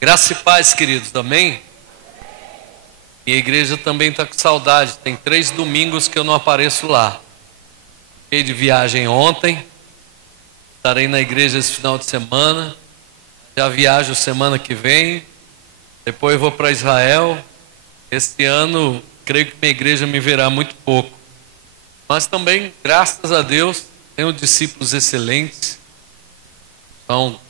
Graça e paz, queridos, amém? Minha igreja também está com saudade. Tem 3 domingos que eu não apareço lá. Fiquei de viagem ontem, estarei na igreja esse final de semana, já viajo semana que vem, depois vou para Israel. Este ano, creio que minha igreja me verá muito pouco. Mas também, graças a Deus, tenho discípulos excelentes. São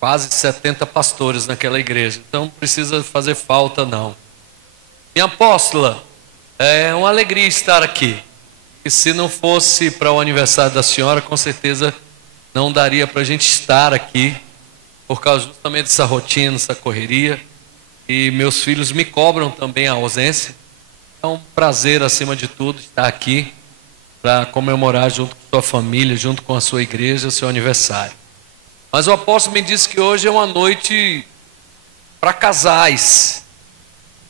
quase 70 pastores naquela igreja, então não precisa fazer falta não. Minha apóstola, é uma alegria estar aqui. E se não fosse para o aniversário da senhora, com certeza não daria para a gente estar aqui, por causa justamente dessa rotina, dessa correria. E meus filhos me cobram também a ausência. É um prazer, acima de tudo, estar aqui para comemorar junto com a sua família, junto com a sua igreja, o seu aniversário. Mas o apóstolo me disse que hoje é uma noite para casais.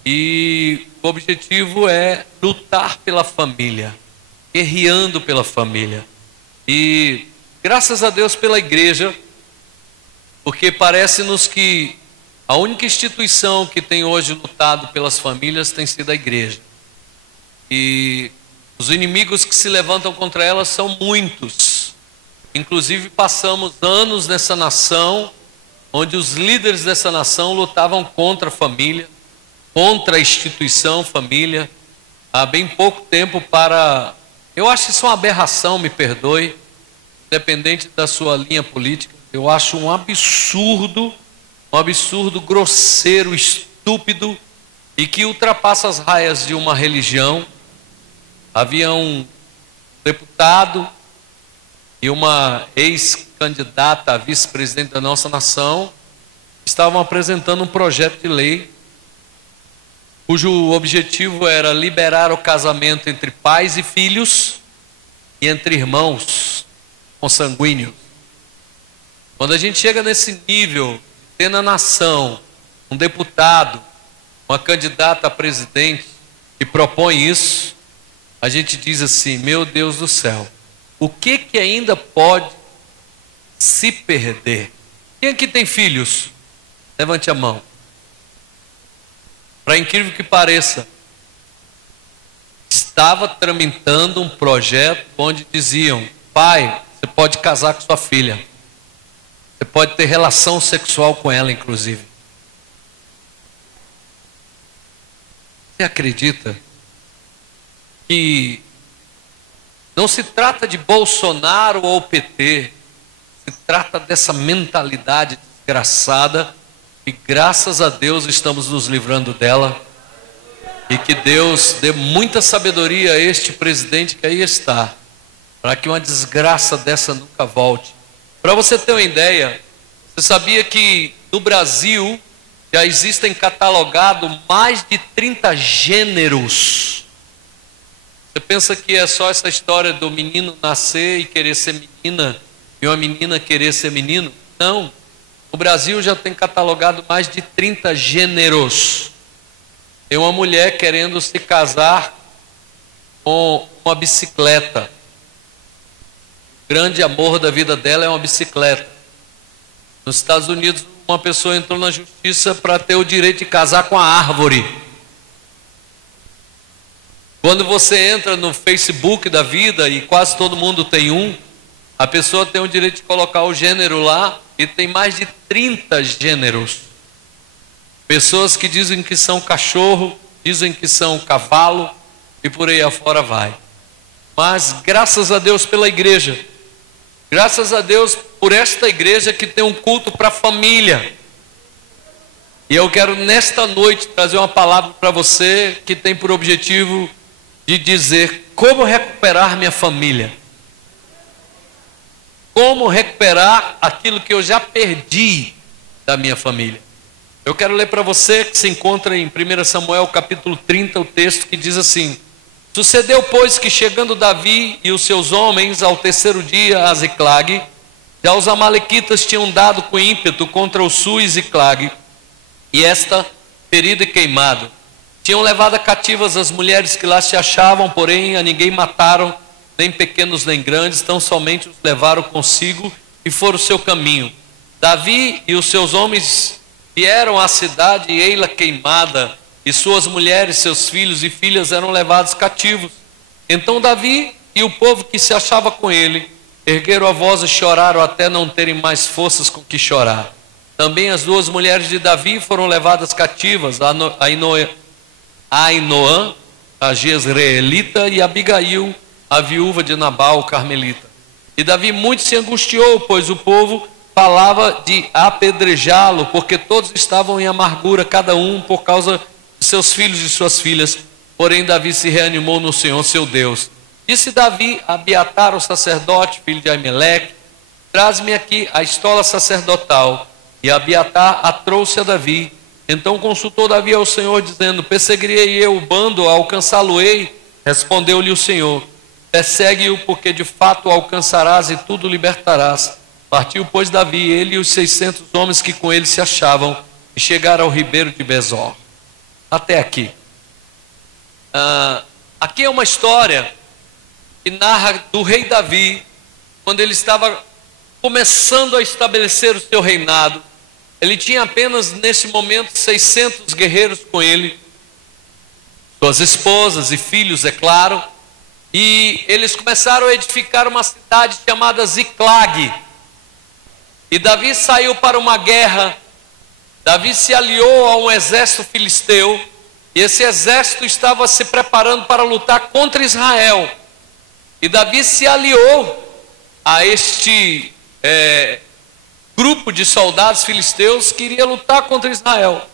E o objetivo é lutar pela família, guerreando pela família. E graças a Deus pela igreja, porque parece-nos que a única instituição que tem hoje lutado pelas famílias tem sido a igreja. E os inimigos que se levantam contra ela são muitos. Inclusive passamos anos nessa nação, onde os líderes dessa nação lutavam contra a família, contra a instituição família, há bem pouco tempo para... Eu acho isso uma aberração, me perdoe, independente da sua linha política. Eu acho um absurdo grosseiro, estúpido, e que ultrapassa as raias de uma religião. Havia um deputado e uma ex-candidata a vice-presidente da nossa nação estavam apresentando um projeto de lei cujo objetivo era liberar o casamento entre pais e filhos e entre irmãos consanguíneos. Quando a gente chega nesse nível, ter na nação um deputado, uma candidata a presidente que propõe isso, a gente diz assim: meu Deus do céu, o que ainda pode se perder? Quem aqui tem filhos? Levante a mão. Para incrível que pareça, estava tramitando um projeto onde diziam: pai, você pode casar com sua filha, você pode ter relação sexual com ela, inclusive. Você acredita que não se trata de Bolsonaro ou PT, se trata dessa mentalidade desgraçada, e graças a Deus estamos nos livrando dela, e que Deus dê muita sabedoria a este presidente que aí está, para que uma desgraça dessa nunca volte. Para você ter uma ideia, você sabia que no Brasil já existem catalogados mais de 30 gêneros? Você pensa que é só essa história do menino nascer e querer ser menina, e uma menina querer ser menino? Não. O Brasil já tem catalogado mais de 30 gêneros. Tem uma mulher querendo se casar com uma bicicleta. O grande amor da vida dela é uma bicicleta. Nos Estados Unidos, uma pessoa entrou na justiça para ter o direito de casar com a árvore. Quando você entra no Facebook da vida, e quase todo mundo tem um, a pessoa tem o direito de colocar o gênero lá, e tem mais de 30 gêneros. Pessoas que dizem que são cachorro, dizem que são cavalo, e por aí afora vai. Mas graças a Deus pela igreja, graças a Deus por esta igreja que tem um culto para a família. E eu quero nesta noite trazer uma palavra para você que tem por objetivo de dizer como recuperar minha família. Como recuperar aquilo que eu já perdi da minha família. Eu quero ler para você que se encontra em 1 Samuel capítulo 30, o texto que diz assim: sucedeu, pois, que chegando Davi e os seus homens ao terceiro dia a Ziclag, já os amalequitas tinham dado com ímpeto contra o sul e Ziclag, e esta ferida e queimado. Tinham levado cativas as mulheres que lá se achavam, porém a ninguém mataram, nem pequenos nem grandes, tão somente os levaram consigo e foram o seu caminho. Davi e os seus homens vieram à cidade e ei-la queimada, e suas mulheres, seus filhos e filhas eram levados cativos. Então Davi e o povo que se achava com ele ergueram a voz e choraram até não terem mais forças com que chorar. Também as duas mulheres de Davi foram levadas cativas, Ainoã, a Jezreelita, e Abigail, a viúva de Nabal, o carmelita. E Davi muito se angustiou, pois o povo falava de apedrejá-lo, porque todos estavam em amargura, cada um por causa de seus filhos e suas filhas. Porém Davi se reanimou no Senhor seu Deus. Disse Davi a Abiatar, o sacerdote, filho de Aimeleque: traz-me aqui a estola sacerdotal. E Abiatar a trouxe a Davi. Então consultou Davi ao Senhor, dizendo: perseguirei eu o bando, alcançá-lo-ei? Respondeu-lhe o Senhor: persegue-o, porque de fato o alcançarás e tudo libertarás. Partiu, pois, Davi, ele e os 600 homens que com ele se achavam, e chegaram ao ribeiro de Besor. Até aqui. Aqui é uma história que narra do rei Davi, quando ele estava começando a estabelecer o seu reinado. Ele tinha apenas, nesse momento, 600 guerreiros com ele, suas esposas e filhos, é claro, e eles começaram a edificar uma cidade chamada Ziclag. E Davi saiu para uma guerra. Davi se aliou a um exército filisteu, e esse exército estava se preparando para lutar contra Israel. E Davi se aliou a este grupo de soldados filisteus que iria lutar contra Israel.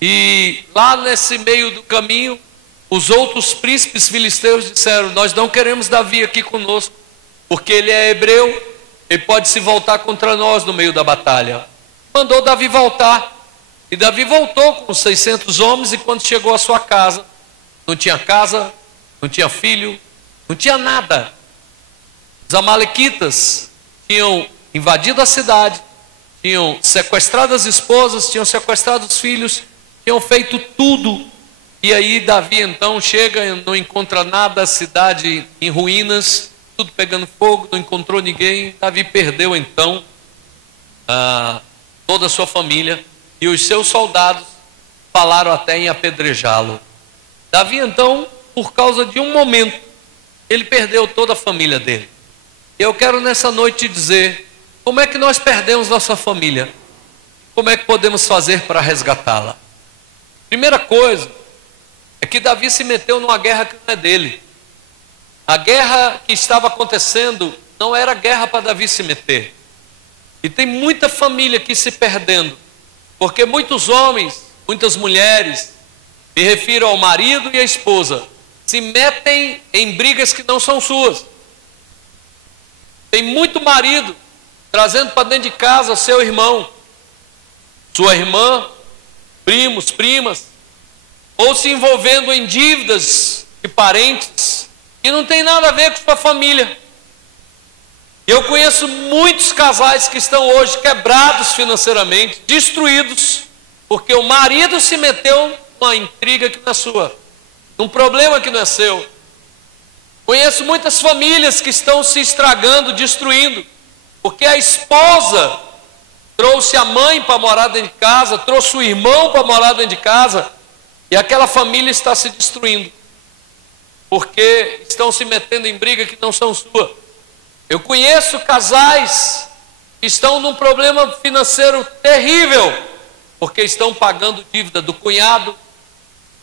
E lá nesse meio do caminho, os outros príncipes filisteus disseram: nós não queremos Davi aqui conosco, porque ele é hebreu, ele pode se voltar contra nós no meio da batalha. Mandou Davi voltar. E Davi voltou com 600 homens, e quando chegou à sua casa, não tinha casa, não tinha filho, não tinha nada. Os amalequitas tinham invadido a cidade, tinham sequestrado as esposas, tinham sequestrado os filhos, tinham feito tudo. E aí Davi então chega, não encontra nada, a cidade em ruínas, tudo pegando fogo, não encontrou ninguém. Davi perdeu então toda a sua família, e os seus soldados falaram até em apedrejá-lo. Davi então, por causa de um momento, ele perdeu toda a família dele. Eu quero nessa noite te dizer: como é que nós perdemos nossa família? Como é que podemos fazer para resgatá-la? Primeira coisa é que Davi se meteu numa guerra que não é dele. A guerra que estava acontecendo não era guerra para Davi se meter. E tem muita família aqui se perdendo, porque muitos homens, muitas mulheres, me refiro ao marido e à esposa, se metem em brigas que não são suas. Tem muito marido trazendo para dentro de casa seu irmão, sua irmã, primos, primas, ou se envolvendo em dívidas de parentes que não tem nada a ver com sua família. Eu conheço muitos casais que estão hoje quebrados financeiramente, destruídos, porque o marido se meteu numa intriga que não é sua, num problema que não é seu. Conheço muitas famílias que estão se estragando, destruindo, porque a esposa trouxe a mãe para morar dentro de casa, trouxe o irmão para morar dentro de casa, e aquela família está se destruindo, porque estão se metendo em briga que não são sua. Eu conheço casais que estão num problema financeiro terrível, porque estão pagando dívida do cunhado,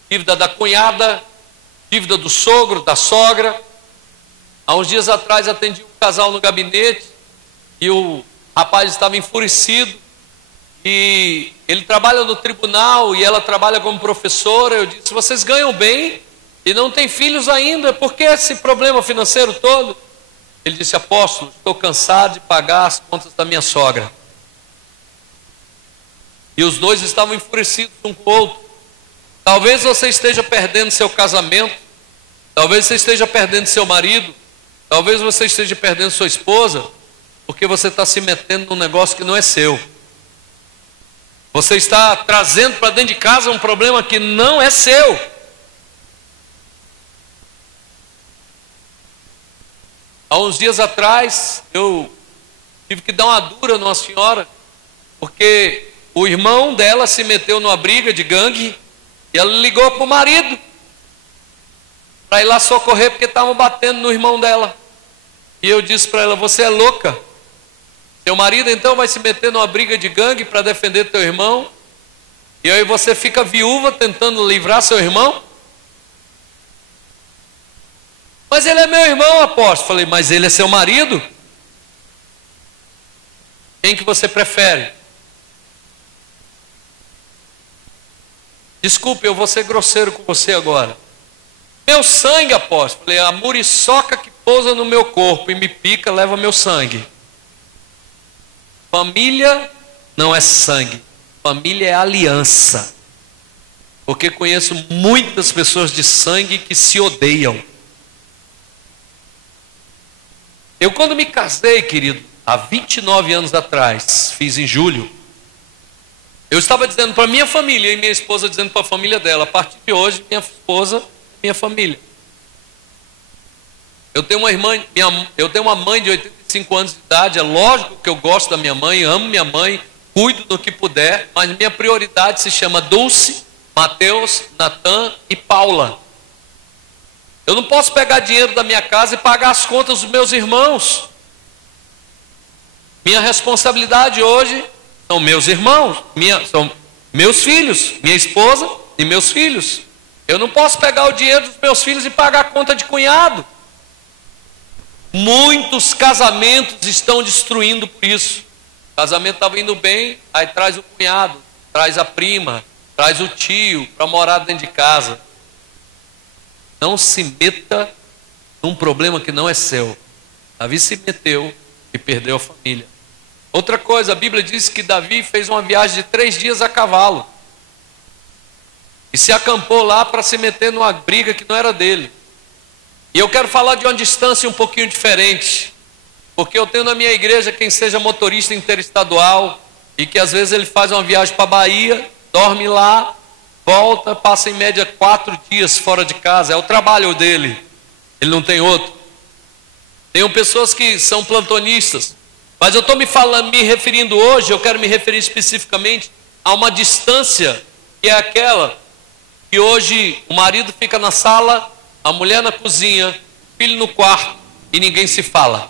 dívida da cunhada, dívida do sogro, da sogra. Há uns dias atrás atendi um casal no gabinete, e o rapaz estava enfurecido, e ele trabalha no tribunal e ela trabalha como professora. Eu disse: vocês ganham bem e não têm filhos ainda, por que esse problema financeiro todo? Ele disse: apóstolo, estou cansado de pagar as contas da minha sogra. E os dois estavam enfurecidos um com o outro. Talvez você esteja perdendo seu casamento, talvez você esteja perdendo seu marido, talvez você esteja perdendo sua esposa, porque você está se metendo num negócio que não é seu. Você está trazendo para dentro de casa um problema que não é seu. Há uns dias atrás, eu tive que dar uma dura numa senhora, porque o irmão dela se meteu numa briga de gangue e ela ligou para o marido para ir lá socorrer porque estavam batendo no irmão dela. E eu disse para ela: você é louca? Seu marido então vai se meter numa briga de gangue para defender teu irmão? E aí você fica viúva tentando livrar seu irmão? Mas ele é meu irmão, apóstolo. Falei: mas ele é seu marido? Quem que você prefere? Desculpe, eu vou ser grosseiro com você agora. Meu sangue, apóstolo. Falei: a muriçoca que pousa no meu corpo e me pica leva meu sangue. Família não é sangue, família é aliança. Porque conheço muitas pessoas de sangue que se odeiam. Eu, quando me casei, querido, há 29 anos atrás, fiz em julho, eu estava dizendo para minha família e minha esposa dizendo para a família dela: a partir de hoje, minha esposa, minha família. Eu tenho uma mãe de 85 anos de idade. É lógico que eu gosto da minha mãe, amo minha mãe, cuido do que puder, mas minha prioridade se chama Dulce, Mateus, Natan e Paula. Eu não posso pegar dinheiro da minha casa e pagar as contas dos meus irmãos. Minha responsabilidade hoje são meus irmãos, são meus filhos, minha esposa e meus filhos. Eu não posso pegar o dinheiro dos meus filhos e pagar a conta de cunhado. Muitos casamentos estão destruindo por isso. O casamento estava indo bem, aí traz o cunhado, traz a prima, traz o tio para morar dentro de casa. Não se meta num problema que não é seu. Davi se meteu e perdeu a família. Outra coisa, a Bíblia diz que Davi fez uma viagem de 3 dias a cavalo. E se acampou lá para se meter numa briga que não era dele. E eu quero falar de uma distância um pouquinho diferente. Porque eu tenho na minha igreja quem seja motorista interestadual e que às vezes ele faz uma viagem para a Bahia, dorme lá, volta, passa em média 4 dias fora de casa. É o trabalho dele. Ele não tem outro. Tenho pessoas que são plantonistas. Mas eu estou me referindo hoje, eu quero me referir especificamente a uma distância que é aquela que hoje o marido fica na sala, a mulher na cozinha, o filho no quarto e ninguém se fala.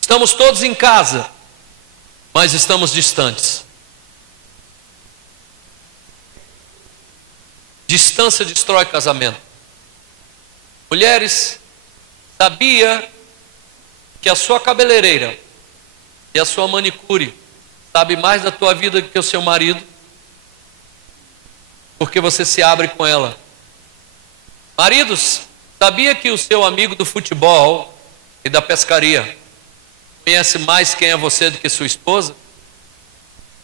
Estamos todos em casa, mas estamos distantes. Distância destrói casamento. Mulheres, sabia que a sua cabeleireira e a sua manicure sabe mais da tua vida do que o seu marido? Porque você se abre com ela. Maridos, sabia que o seu amigo do futebol e da pescaria conhece mais quem é você do que sua esposa?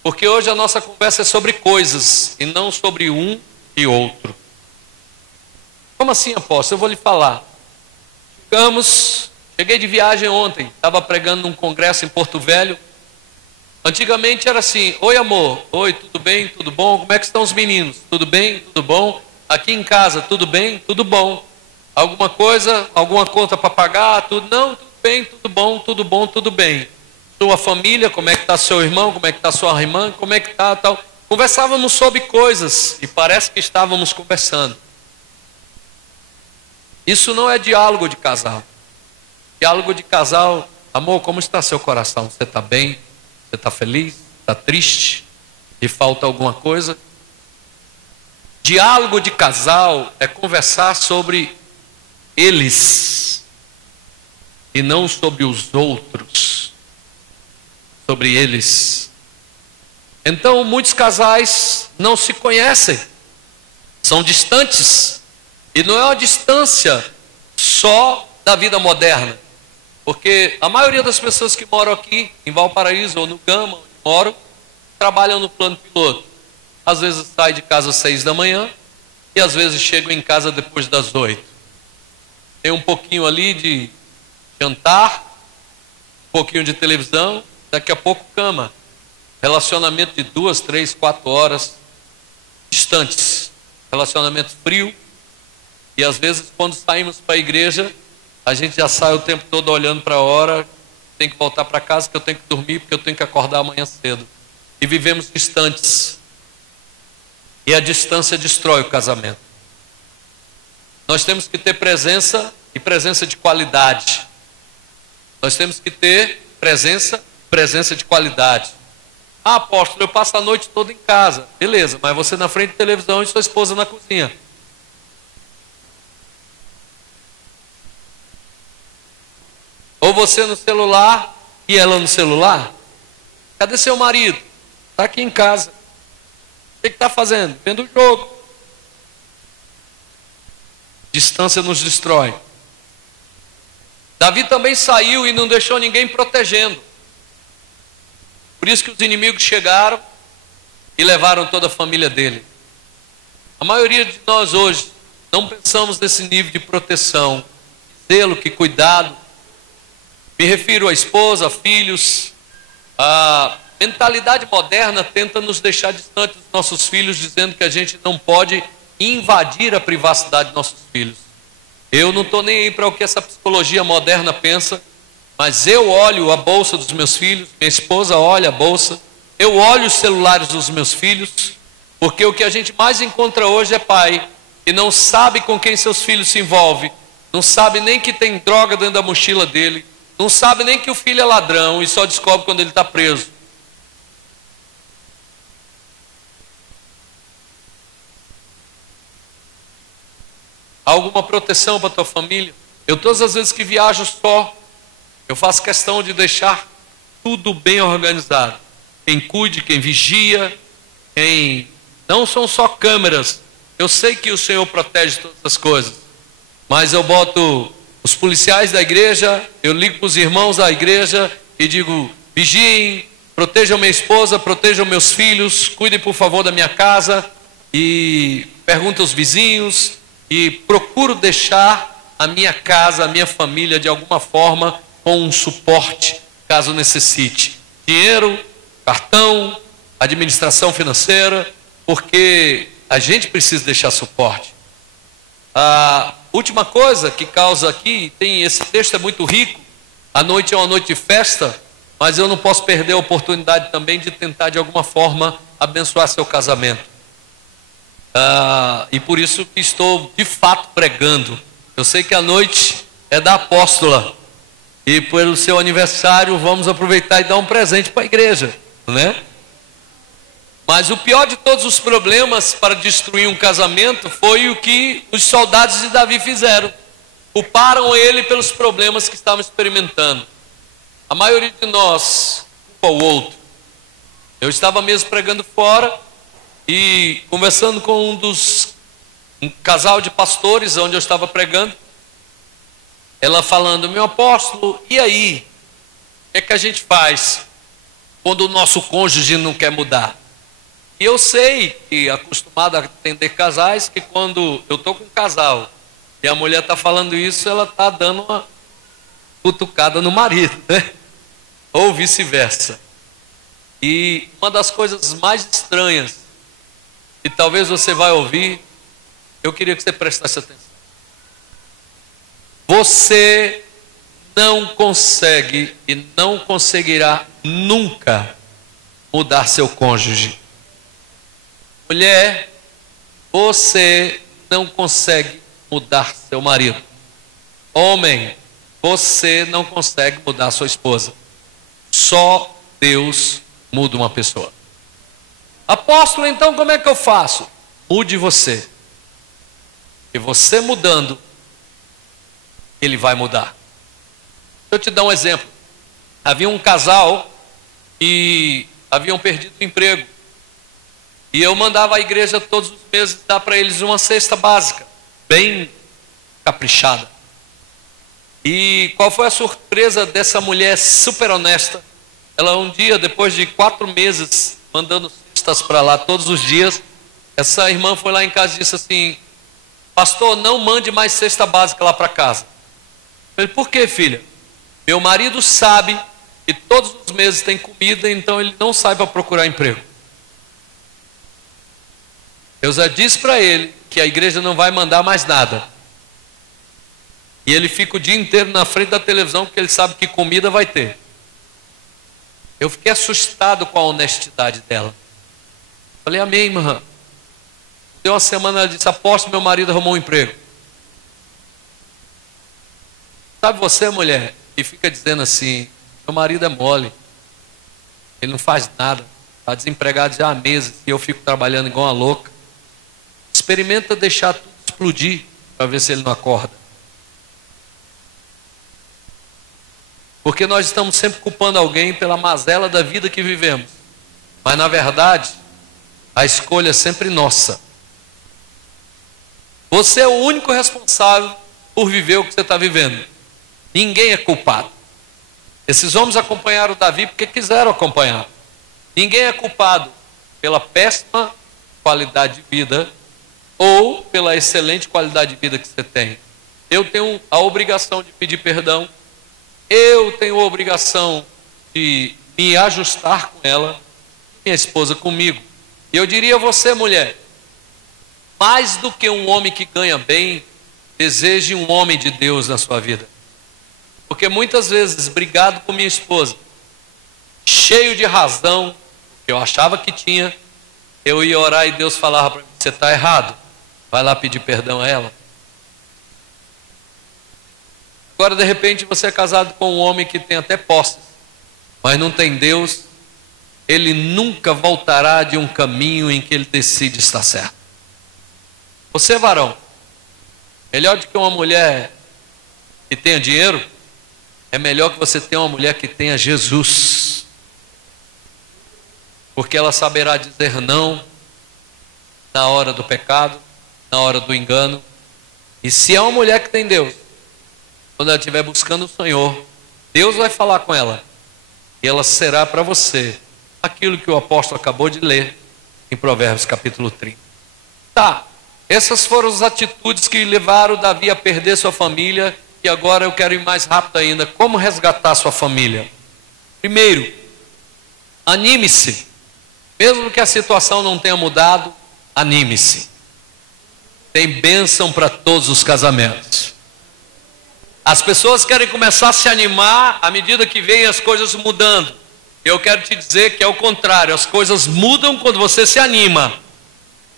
Porque hoje a nossa conversa é sobre coisas e não sobre um e outro. Como assim, apóstolo? Eu vou lhe falar. Cheguei de viagem ontem, estava pregando num congresso em Porto Velho. Antigamente era assim: oi amor, oi, tudo bem, tudo bom? Como é que estão os meninos? Tudo bem, tudo bom? Aqui em casa, tudo bem, tudo bom? Alguma coisa, alguma conta para pagar? Tudo? Não, tudo bem, tudo bom, tudo bom, tudo bem. Sua família, como é que está seu irmão? Como é que está sua irmã? Como é que está tal? Conversávamos sobre coisas e parece que estávamos conversando. Isso não é diálogo de casal. Diálogo de casal: amor, como está seu coração? Você está bem? Você está feliz? Está triste? E falta alguma coisa? Diálogo de casal é conversar sobre eles e não sobre os outros, sobre eles. Então muitos casais não se conhecem, são distantes. E não é uma distância só da vida moderna, porque a maioria das pessoas que moram aqui em Valparaíso ou no Gama, onde moram, trabalham no plano piloto. Às vezes saem de casa às 6 da manhã e às vezes chegam em casa depois das 8. Tem um pouquinho ali de jantar, um pouquinho de televisão, daqui a pouco cama. Relacionamento de 2, 3, 4 horas distantes. Relacionamento frio. E às vezes quando saímos para a igreja, a gente já sai o tempo todo olhando para a hora, tem que voltar para casa, que eu tenho que dormir, porque eu tenho que acordar amanhã cedo. E vivemos distantes. E a distância destrói o casamento. Nós temos que ter presença, e presença de qualidade. Nós temos que ter presença de qualidade. Ah, apóstolo, eu passo a noite toda em casa. Beleza, mas você na frente da televisão e sua esposa na cozinha. Ou você no celular e ela no celular. Cadê seu marido? Está aqui em casa. O que está fazendo? Vendo o jogo. Distância nos destrói. Davi também saiu e não deixou ninguém protegendo. Por isso que os inimigos chegaram e levaram toda a família dele. A maioria de nós hoje não pensamos nesse nível de proteção, zelo, que cuidado. Me refiro à esposa, a filhos. A mentalidade moderna tenta nos deixar distantes dos nossos filhos, dizendo que a gente não pode invadir a privacidade dos nossos filhos. Eu não estou nem aí para o que essa psicologia moderna pensa, mas eu olho a bolsa dos meus filhos, minha esposa olha a bolsa, eu olho os celulares dos meus filhos, porque o que a gente mais encontra hoje é pai que não sabe com quem seus filhos se envolvem, não sabe nem que tem droga dentro da mochila dele, não sabe nem que o filho é ladrão e só descobre quando ele está preso. Há alguma proteção para a tua família? Eu todas as vezes que viajo só, eu faço questão de deixar tudo bem organizado. Quem cuide, quem vigia, quem... Não são só câmeras. Eu sei que o Senhor protege todas as coisas. Mas eu boto os policiais da igreja, eu ligo para os irmãos da igreja e digo, vigiem, protejam minha esposa, protejam meus filhos, cuidem por favor da minha casa. E pergunto aos vizinhos e procuro deixar a minha casa, a minha família de alguma forma com um suporte, caso necessite. Dinheiro, cartão, administração financeira, porque a gente precisa deixar suporte. A última coisa que causa aqui, esse texto é muito rico, a noite é uma noite de festa, mas eu não posso perder a oportunidade também de tentar de alguma forma abençoar seu casamento. E por isso que estou de fato pregando. Eu sei que a noite é da apóstola, e pelo seu aniversário vamos aproveitar e dar um presente para a igreja, né? Mas o pior de todos os problemas para destruir um casamento foi o que os soldados de Davi fizeram. Culparam ele pelos problemas que estavam experimentando. A maioria de nós culpa o outro. Eu estava mesmo pregando fora e conversando com um casal de pastores onde eu estava pregando. Ela falando, meu apóstolo, e aí? O que é que a gente faz quando o nosso cônjuge não quer mudar? E eu sei, que acostumado a atender casais, que quando eu estou com um casal e a mulher está falando isso, ela está dando uma cutucada no marido, né? Ou vice-versa. E uma das coisas mais estranhas, que talvez você vai ouvir, eu queria que você prestasse atenção. Você não consegue e não conseguirá nunca mudar seu cônjuge. Mulher, você não consegue mudar seu marido. Homem, você não consegue mudar sua esposa. Só Deus muda uma pessoa. Apóstolo, então como é que eu faço? Mude você. E você mudando, ele vai mudar. Deixa eu te dar um exemplo. Havia um casal que haviam perdido o emprego. E eu mandava a igreja todos os meses dar para eles uma cesta básica, bem caprichada. E qual foi a surpresa dessa mulher super honesta? Ela um dia, depois de 4 meses, mandando cestas para lá todos os dias, essa irmã foi lá em casa e disse assim, pastor, não mande mais cesta básica lá para casa. Eu falei, por que, filha? Meu marido sabe que todos os meses tem comida, então ele não sai para procurar emprego. Eu já disse para ele que a igreja não vai mandar mais nada. E ele fica o dia inteiro na frente da televisão porque ele sabe que comida vai ter. Eu fiquei assustado com a honestidade dela. Falei, amém, irmã. Deu uma semana, ela disse, aposto meu marido arrumou um emprego. Sabe você, mulher, que fica dizendo assim, meu marido é mole, ele não faz nada, está desempregado já há meses e eu fico trabalhando igual uma louca. Experimenta deixar tudo explodir para ver se ele não acorda. Porque nós estamos sempre culpando alguém pela mazela da vida que vivemos. Mas na verdade, a escolha é sempre nossa. Você é o único responsável por viver o que você está vivendo. Ninguém é culpado. Esses homens acompanharam Davi porque quiseram acompanhar. Ninguém é culpado pela péssima qualidade de vida ou pela excelente qualidade de vida que você tem. Eu tenho a obrigação de pedir perdão. Eu tenho a obrigação de me ajustar com ela, minha esposa comigo. E eu diria a você, mulher, mais do que um homem que ganha bem, deseje um homem de Deus na sua vida. Porque muitas vezes, brigado com minha esposa, cheio de razão, que eu achava que tinha, eu ia orar e Deus falava para mim, você está errado, vai lá pedir perdão a ela. Agora, de repente, você é casado com um homem que tem até posses, mas não tem Deus, ele nunca voltará de um caminho em que ele decide estar certo. Você, varão, melhor do que uma mulher que tenha dinheiro, é melhor que você tenha uma mulher que tenha Jesus. Porque ela saberá dizer não na hora do pecado, na hora do engano. E se é uma mulher que tem Deus, quando ela estiver buscando o Senhor, Deus vai falar com ela. E ela será para você aquilo que o apóstolo acabou de ler em Provérbios capítulo 30. Tá, essas foram as atitudes que levaram Davi a perder sua família. E agora eu quero ir mais rápido ainda. Como resgatar sua família? Primeiro, anime-se. Mesmo que a situação não tenha mudado, anime-se. Tem bênção para todos os casamentos. As pessoas querem começar a se animar à medida que vêm as coisas mudando. Eu quero te dizer que é o contrário. As coisas mudam quando você se anima.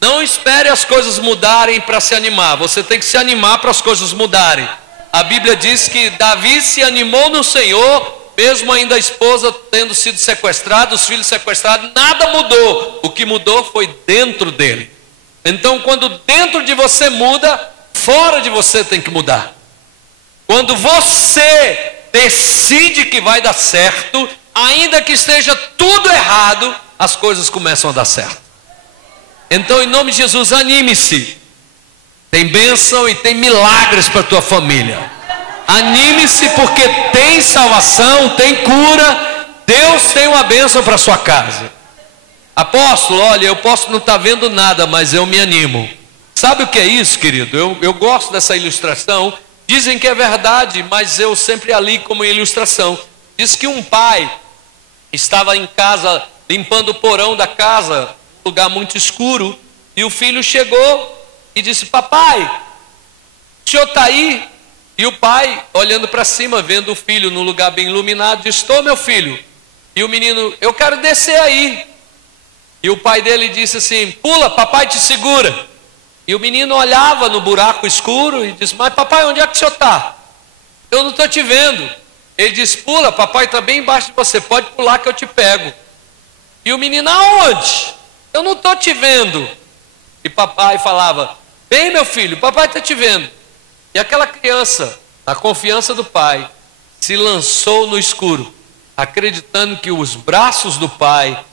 Não espere as coisas mudarem para se animar. Você tem que se animar para as coisas mudarem. A Bíblia diz que Davi se animou no Senhor, mesmo ainda a esposa tendo sido sequestrada, os filhos sequestrados, nada mudou. O que mudou foi dentro dele. Então, quando dentro de você muda, fora de você tem que mudar. Quando você decide que vai dar certo, ainda que esteja tudo errado, as coisas começam a dar certo. Então, em nome de Jesus, anime-se. Tem bênção e tem milagres para a tua família. Anime-se porque tem salvação, tem cura. Deus tem uma bênção para a sua casa. Apóstolo, olha, eu posso não estar vendo nada, mas eu me animo. Sabe o que é isso, querido? Eu gosto dessa ilustração. Dizem que é verdade, mas eu sempre a li como ilustração. Diz que um pai estava em casa, limpando o porão da casa, um lugar muito escuro, e o filho chegou e disse, papai, o senhor está aí? E o pai, olhando para cima, vendo o filho num lugar bem iluminado, disse, estou, meu filho. E o menino, eu quero descer aí. E o pai dele disse assim, pula, papai te segura. E o menino olhava no buraco escuro e disse, mas papai, onde é que o senhor está? Eu não estou te vendo. Ele disse, pula, papai está bem embaixo de você, pode pular que eu te pego. E o menino, aonde? Eu não estou te vendo. E papai falava, vem meu filho, papai está te vendo. E aquela criança, na confiança do pai, se lançou no escuro, acreditando que os braços do pai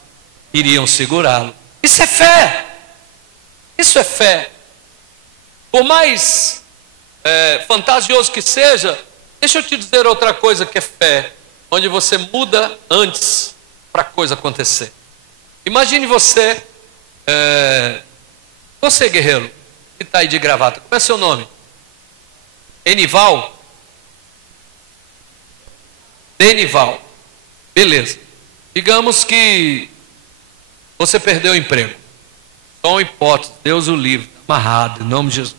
iriam segurá-lo. Isso é fé. Isso é fé. Por mais fantasioso que seja, deixa eu te dizer outra coisa que é fé, onde você muda antes para a coisa acontecer. Imagine você, você guerreiro, que está aí de gravata, como é seu nome? Enival? Denival. Beleza. Digamos que você perdeu o emprego. Só uma hipótese, Deus o livre, amarrado, em nome de Jesus.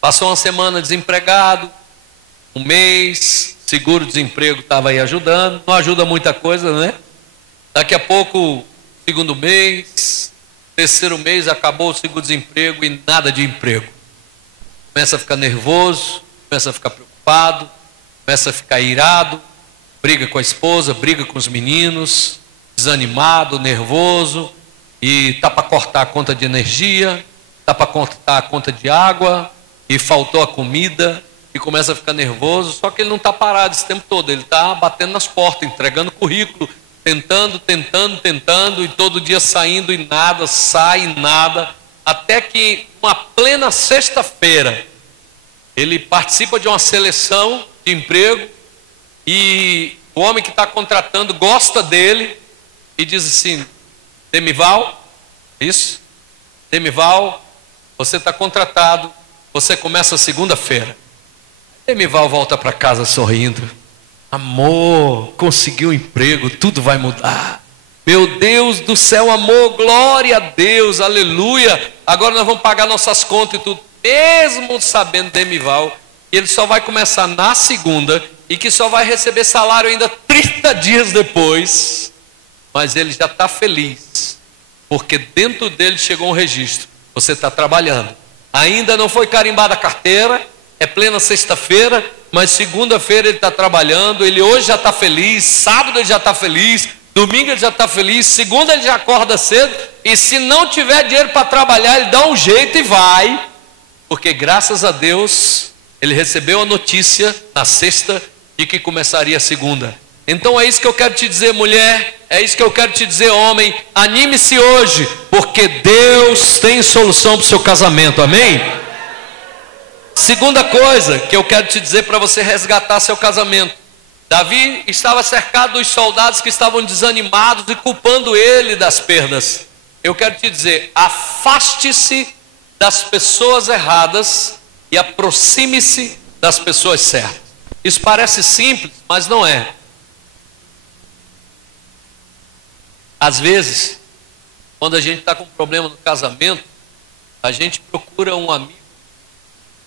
Passou uma semana desempregado, um mês, seguro-desemprego estava aí ajudando, não ajuda muita coisa, né? Daqui a pouco, segundo mês, terceiro mês, acabou o seguro-desemprego e nada de emprego. Começa a ficar nervoso, começa a ficar preocupado, começa a ficar irado, briga com a esposa, briga com os meninos, desanimado, nervoso, e está para cortar a conta de energia, está para cortar a conta de água, e faltou a comida, e começa a ficar nervoso. Só que ele não está parado esse tempo todo, ele está batendo nas portas, entregando currículo, tentando, e todo dia saindo e nada, sai nada, até que uma plena sexta-feira, ele participa de uma seleção de emprego, e o homem que está contratando gosta dele, e diz assim: Demival, isso, Demival, você está contratado, você começa segunda-feira. Demival volta para casa sorrindo: amor, conseguiu um emprego, tudo vai mudar. Meu Deus do céu, amor, glória a Deus, aleluia. Agora nós vamos pagar nossas contas e tudo. Mesmo sabendo Demival, que ele só vai começar na segunda e que só vai receber salário ainda 30 dias depois, mas ele já está feliz, porque dentro dele chegou um registro: você está trabalhando. Ainda não foi carimbada a carteira, é plena sexta-feira, mas segunda-feira ele está trabalhando, ele hoje já está feliz, sábado ele já está feliz, domingo ele já está feliz, segunda ele já acorda cedo, e se não tiver dinheiro para trabalhar, ele dá um jeito e vai, porque graças a Deus, ele recebeu a notícia na sexta de que começaria a segunda. Então é isso que eu quero te dizer, mulher, é isso que eu quero te dizer, homem, anime-se hoje, porque Deus tem solução para o seu casamento, amém? Segunda coisa que eu quero te dizer para você resgatar seu casamento: Davi estava cercado dos soldados que estavam desanimados e culpando ele das perdas. Eu quero te dizer, afaste-se das pessoas erradas e aproxime-se das pessoas certas. Isso parece simples, mas não é. Às vezes, quando a gente está com um problema no casamento, a gente procura um amigo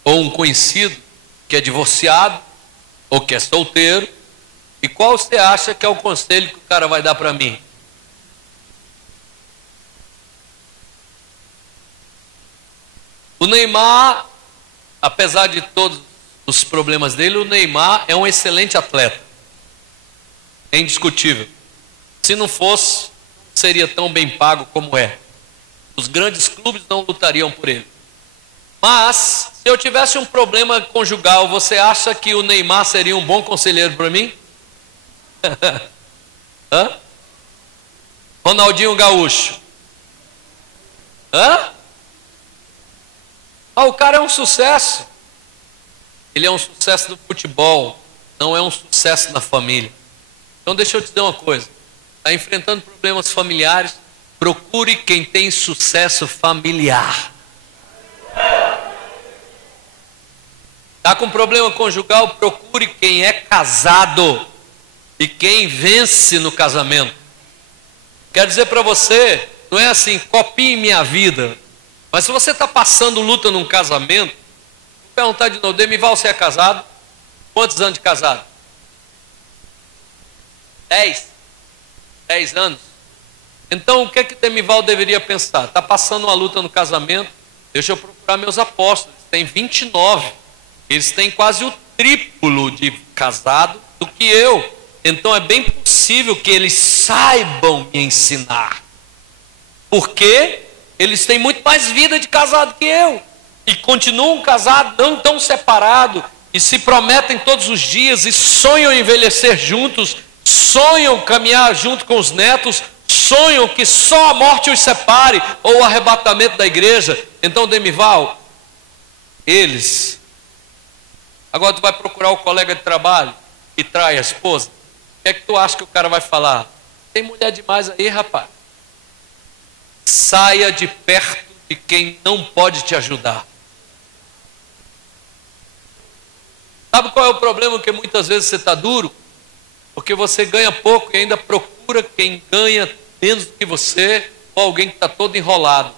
ou um conhecido que é divorciado ou que é solteiro. E qual você acha que é o conselho que o cara vai dar para mim? O Neymar, apesar de todos os problemas dele, o Neymar é um excelente atleta. É indiscutível. Se não fosse, seria tão bem pago como é. Os grandes clubes não lutariam por ele. Mas, se eu tivesse um problema conjugal, você acha que o Neymar seria um bom conselheiro para mim? Hã? Ronaldinho Gaúcho? Hã? O cara é um sucesso. Ele é um sucesso do futebol, não é um sucesso na família. Então deixa eu te dizer uma coisa: está enfrentando problemas familiares, procure quem tem sucesso familiar. Está com problema conjugal, procure quem é casado e quem vence no casamento. Quero dizer para você, não é assim, copie minha vida. Mas se você está passando luta num casamento, vou perguntar de novo: Demival, você é casado? Quantos anos de casado? 10 anos. Então o que é que Demival deveria pensar? Está passando uma luta no casamento, deixa eu procurar meus apóstolos, tem 29. Eles têm quase o triplo de casado do que eu. Então é bem possível que eles saibam me ensinar. Porque eles têm muito mais vida de casado que eu. E continuam casados, não estão separados. E se prometem todos os dias. E sonham envelhecer juntos. Sonham caminhar junto com os netos. Sonham que só a morte os separe. Ou o arrebatamento da igreja. Então, Demival, eles. Agora tu vai procurar o colega de trabalho que trai a esposa. O que é que tu acha que o cara vai falar? Tem mulher demais aí, rapaz. Saia de perto de quem não pode te ajudar. Sabe qual é o problema? Que muitas vezes você está duro? Porque você ganha pouco e ainda procura quem ganha menos do que você, ou alguém que está todo enrolado.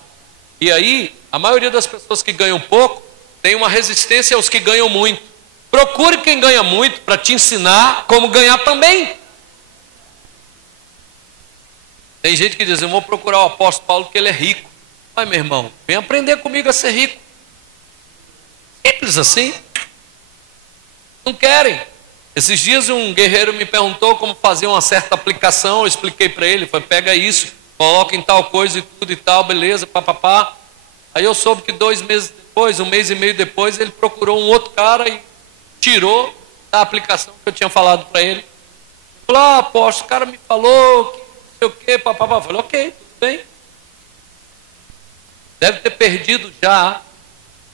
E aí, a maioria das pessoas que ganham pouco, tem uma resistência aos que ganham muito. Procure quem ganha muito para te ensinar como ganhar também. Tem gente que diz, eu vou procurar o apóstolo Paulo porque ele é rico. Mas, meu irmão, vem aprender comigo a ser rico. Simples assim. Não querem. Esses dias um guerreiro me perguntou como fazer uma certa aplicação, eu expliquei para ele, foi pega isso, coloca em tal coisa e tudo e tal, beleza, papapá. Aí eu soube que 2 meses depois, 1 mês e meio depois, ele procurou um outro cara e tirou da aplicação que eu tinha falado para ele. Ele falou, apóstolo, o cara me falou que não sei o que, papapá. Eu falei, ok, tudo bem. Deve ter perdido já,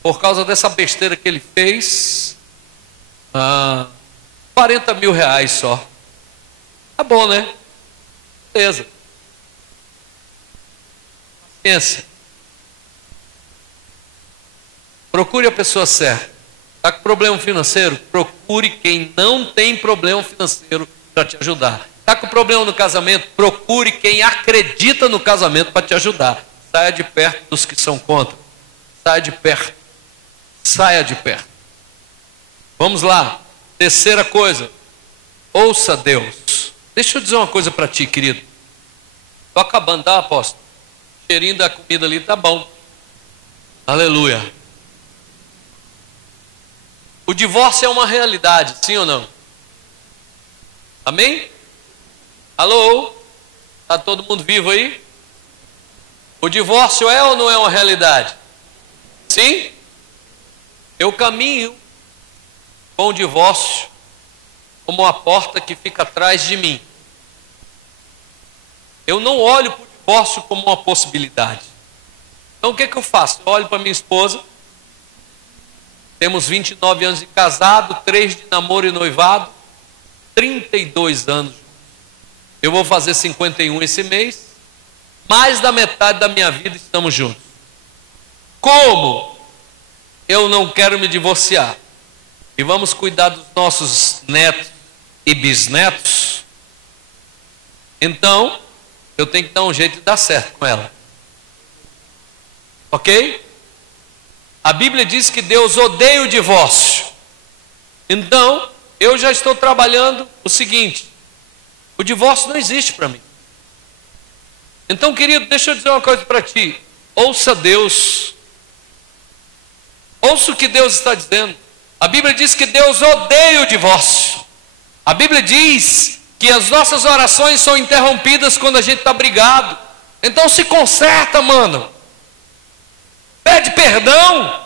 por causa dessa besteira que ele fez, 40 mil reais só. Tá bom, né? Beleza. Paciência. Procure a pessoa certa. Está com problema financeiro? Procure quem não tem problema financeiro para te ajudar. Está com problema no casamento? Procure quem acredita no casamento para te ajudar. Saia de perto dos que são contra. Saia de perto. Saia de perto. Vamos lá. Terceira coisa. Ouça Deus. Deixa eu dizer uma coisa para ti, querido. Estou acabando, tá, apóstolo? O cheirinho da comida ali tá bom. Aleluia. O divórcio é uma realidade, sim ou não? Amém? Alô? Está todo mundo vivo aí? O divórcio é ou não é uma realidade? Sim? Eu caminho com o divórcio como uma porta que fica atrás de mim. Eu não olho para o divórcio como uma possibilidade. Então o que eu faço? Eu olho para minha esposa. Temos 29 anos de casado, 3 de namoro e noivado, 32 anos. Eu vou fazer 51 esse mês. Mais da metade da minha vida estamos juntos. Como eu não quero me divorciar e vamos cuidar dos nossos netos e bisnetos, então eu tenho que dar um jeito de dar certo com ela. Ok? A Bíblia diz que Deus odeia o divórcio. Então, eu já estou trabalhando o seguinte: o divórcio não existe para mim. Então, querido, deixa eu dizer uma coisa para ti. Ouça Deus. Ouça o que Deus está dizendo. A Bíblia diz que Deus odeia o divórcio. A Bíblia diz que as nossas orações são interrompidas quando a gente está brigado. Então se conserta, mano. Pede perdão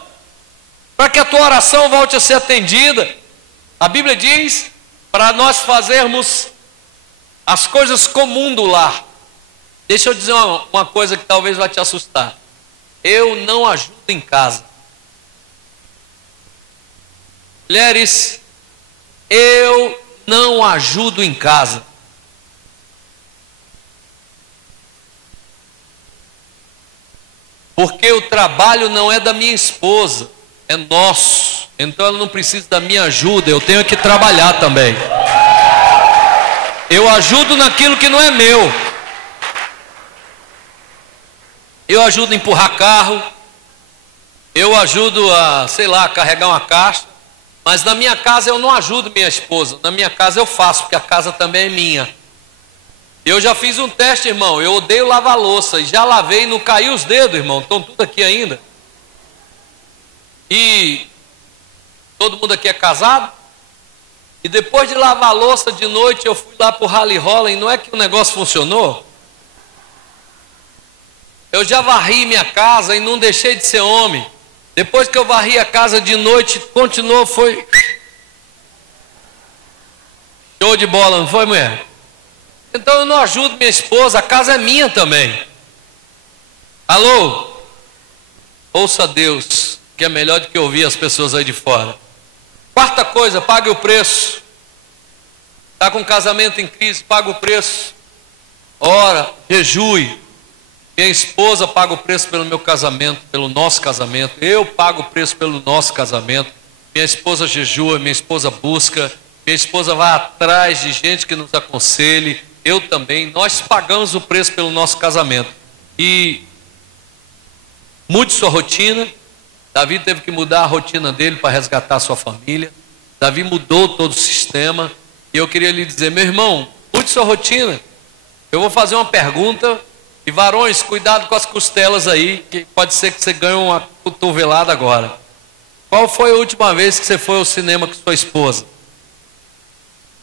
para que a tua oração volte a ser atendida. A Bíblia diz para nós fazermos as coisas comum do lar. Deixa eu dizer uma coisa que talvez vai te assustar. Eu não ajudo em casa. Mulheres, eu não ajudo em casa. Porque o trabalho não é da minha esposa, é nosso. Então ela não precisa da minha ajuda, eu tenho que trabalhar também. Eu ajudo naquilo que não é meu. Eu ajudo a empurrar carro. Eu ajudo a, sei lá, carregar uma caixa. Mas na minha casa eu não ajudo minha esposa. Na minha casa eu faço, porque a casa também é minha. Eu já fiz um teste, irmão. Eu odeio lavar louça. E já lavei e não caiu os dedos, irmão. Estão tudo aqui ainda. E todo mundo aqui é casado. E depois de lavar a louça de noite, eu fui lá pro Rally Rola. E não é que o negócio funcionou? Eu já varri minha casa e não deixei de ser homem. Depois que eu varri a casa de noite, continuou, foi show de bola, não foi, mulher? Então eu não ajudo minha esposa, a casa é minha também. Alô? Ouça Deus, que é melhor do que ouvir as pessoas aí de fora. Quarta coisa, pague o preço. Está com casamento em crise, paga o preço. Ora, jejue. Minha esposa paga o preço pelo meu casamento, pelo nosso casamento. Eu pago o preço pelo nosso casamento. Minha esposa jejua, minha esposa busca. Minha esposa vai atrás de gente que nos aconselhe. Eu também. Nós pagamos o preço pelo nosso casamento. E mude sua rotina. Davi teve que mudar a rotina dele para resgatar a sua família. Davi mudou todo o sistema. E eu queria lhe dizer, meu irmão, mude sua rotina. Eu vou fazer uma pergunta. E varões, cuidado com as costelas aí, que pode ser que você ganhe uma cotovelada agora. Qual foi a última vez que você foi ao cinema com sua esposa?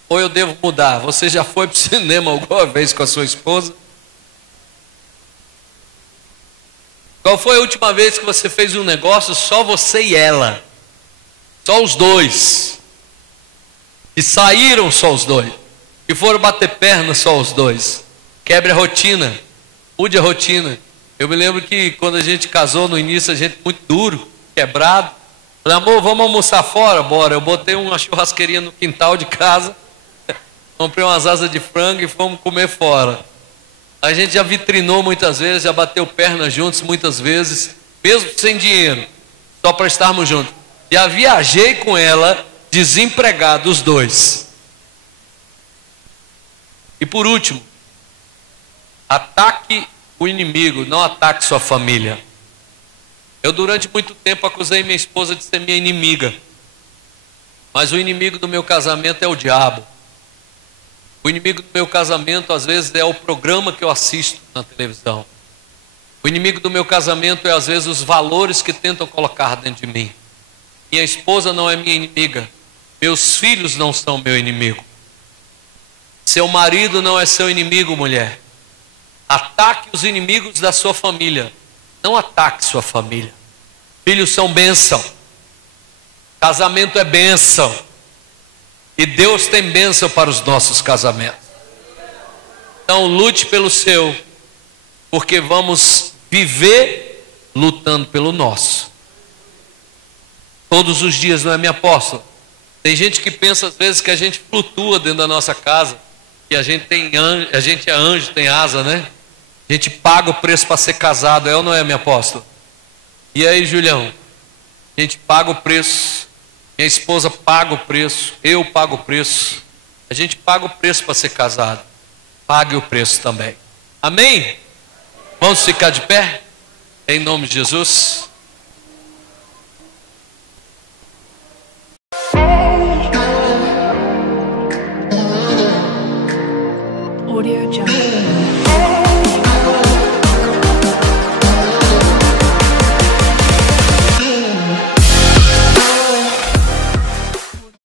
Ou eu devo mudar? Você já foi para o cinema alguma vez com a sua esposa? Qual foi a última vez que você fez um negócio só você e ela? Só os dois. E saíram só os dois. E foram bater perna só os dois. Quebre a rotina. Mude a rotina. Eu me lembro que quando a gente casou no início, a gente muito duro, quebrado. Falei, amor, vamos almoçar fora? Bora. Eu botei uma churrasqueirinha no quintal de casa. Comprei umas asas de frango e fomos comer fora. A gente já vitrinou muitas vezes, já bateu perna juntos muitas vezes, mesmo sem dinheiro, só para estarmos juntos. Já viajei com ela, desempregado, os dois. E por último, ataque o inimigo, não ataque sua família. Eu durante muito tempo acusei minha esposa de ser minha inimiga. Mas o inimigo do meu casamento é o diabo. O inimigo do meu casamento às vezes é o programa que eu assisto na televisão. O inimigo do meu casamento é às vezes os valores que tentam colocar dentro de mim. Minha esposa não é minha inimiga. Meus filhos não são meu inimigo. Seu marido não é seu inimigo, mulher. Ataque os inimigos da sua família. Não ataque sua família. Filhos são bênção. Casamento é bênção. E Deus tem bênção para os nossos casamentos. Então lute pelo seu, porque vamos viver lutando pelo nosso. Todos os dias, não é, minha apóstola? Tem gente que pensa às vezes que a gente flutua dentro da nossa casa, que a gente é anjo, tem asa, né? A gente paga o preço para ser casado, é ou não é, minha apóstola? E aí, Julião? A gente paga o preço. Minha esposa paga o preço, eu pago o preço. A gente paga o preço para ser casado. Pague o preço também. Amém? Vamos ficar de pé? Em nome de Jesus.